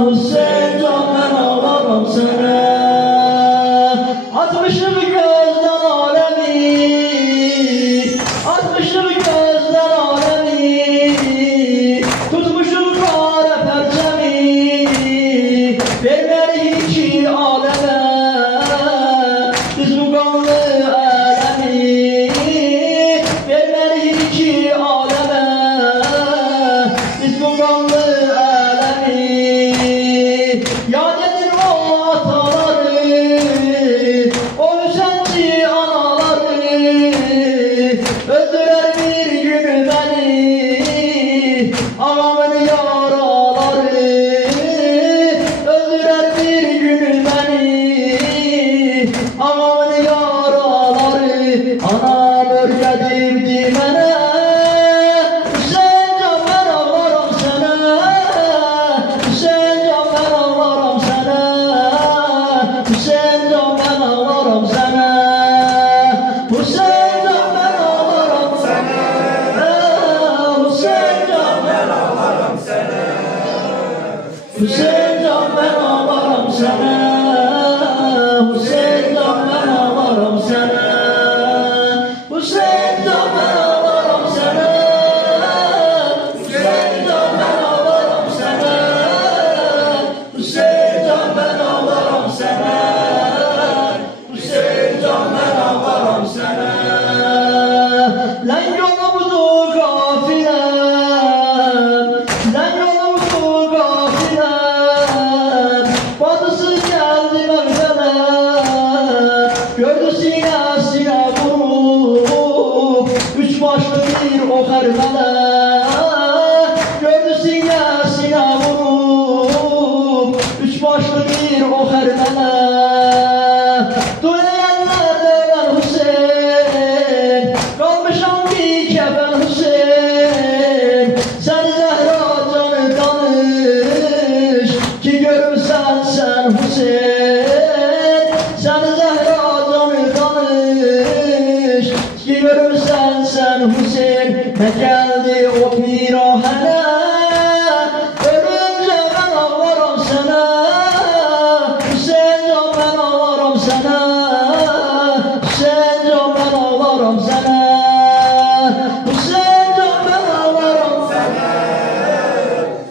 Hüseyin can ben ağlarım sana. Atmışım gözden alemi, atmışım gözden alemi, tutmuşum kara perçemi, vermeli ki aleme, biz bu kanlı alemi, vermeli ki aleme, biz bu kanlı alemi. Yad edin o ataları, o üzenci anaları, öldürer bir gün beni, ağamın yaraları, öldürer bir gün beni, ağamın yaraları. Anam örgüdürdü mənə, Hüseyin can ben ağlarım sana, Hüseyin can ben ağlarım sana, Hüseyin can ben ağlarım sana, Hüseyin can ben ağlarım sana, Hüseyin can ben ağlarım sana, Hüseyin can ben ağlarım sana, Hüseyin can ben ağlarım sana, Hüseyin can ben ağlarım sana, Hüseyin can ben ağlarım sana, Hüseyin can ben ağlarım sana, Hüseyin can ben ağlarım sana. Lan yolumdu gafilem, lan yolumdu gafilem, bacısı geldi mevzeme, gördü sinesine vurup, üç başlı bir o hermele, gördü sinesine vurup, üç başlı bir o hermele. Duyanlar döner Hüseyin, kalmışam bir kefen Hüseyin, sen Zehra canı danış, ki görürsen sen Hüseyin, sen Zehra canı danış, ki görürsen sen Hüseyin. Ne geldi o pirahene, ölünce ben ağlarım sana, Hüseyin can ben ağlarım sana, Hüseyin can ben ağlarım sana, Hüseyin can ben ağlarım sana,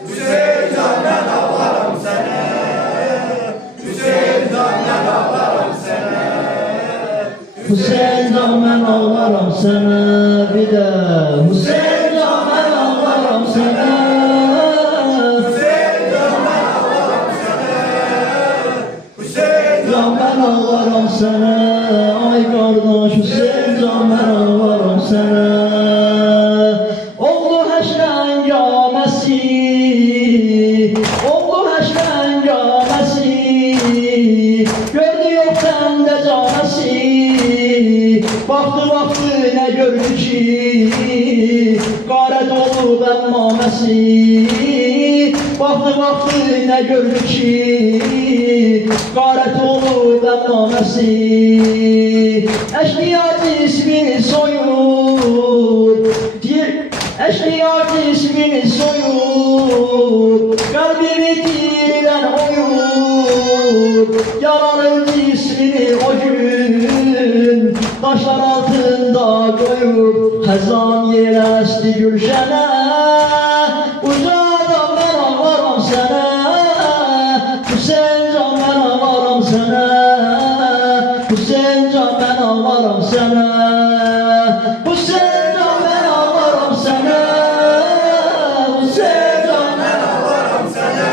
Hüseyin can ben ağlarım sana, Hüseyin can ben ağlarım sana, Hüseyin can ben ağlarım sana, bir de Hüseyin can ben ağlarım sana, Hüseyin can ben ağlarım sana, Hüseyin can ben ağlarım sana, ay kardeş Hüseyin can ben ağlarım sana. Oldu həşrən qaməsi, oldu həşrən qaməsi, gördü yox səndə canəsi, baxdı nə gördü ki, qarət olub əmmaməsi, baxdı nə gördü ki, qarət olub əmmaməsi. Əşniya cismini soyur, əşniya cismini soyur, qəlbimi diridən oyur, yaranır cismini o gün, taşlar altında koyup, həzan yeləsti gülşənə, ucadan mən ağlarım sənə, Hüseyin can mən ağlarım sənə, Hüseyin can mən ağlarım sənə, Hüseyin can mən ağlarım sənə, Hüseyin can mən ağlarım sana,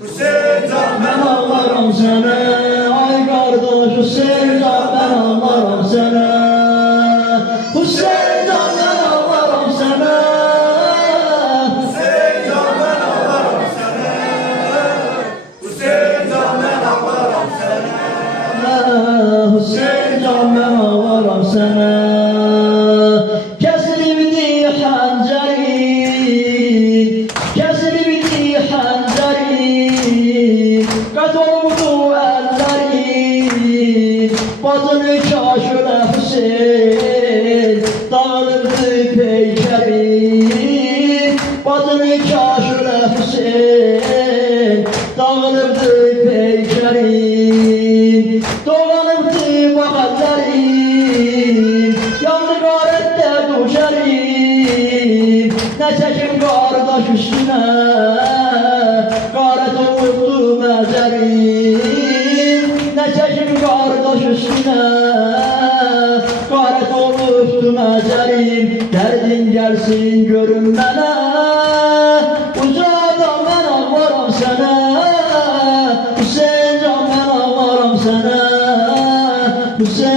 Hüseyin can ben mən ağlarım sənə, ay qardaş Hüseyin can mən ağlarım sənə, Hüseyin can mən ağlarım sənə, Hüseyin can ben ağlarım sana, Hüseyin can ben ağlarım sana, Hüseyin can mən ağlarım sənə. Kəsilibdi xəncərin, kəsilibdi xəncərin, qət oldu əllərin, bacını kaşılə Hüseyin, yanıptı bakallarım, yandı garette düşerim. Ne çekim kardeş üstüne, garet olurdu mezerim. Ne çekim kardeş üstüne, garet olurdu mezerim. Derdin gelsin görünmene, uzadan ben ağlarım sana. Hüseyin can ben ağlarım sana. Hüseyin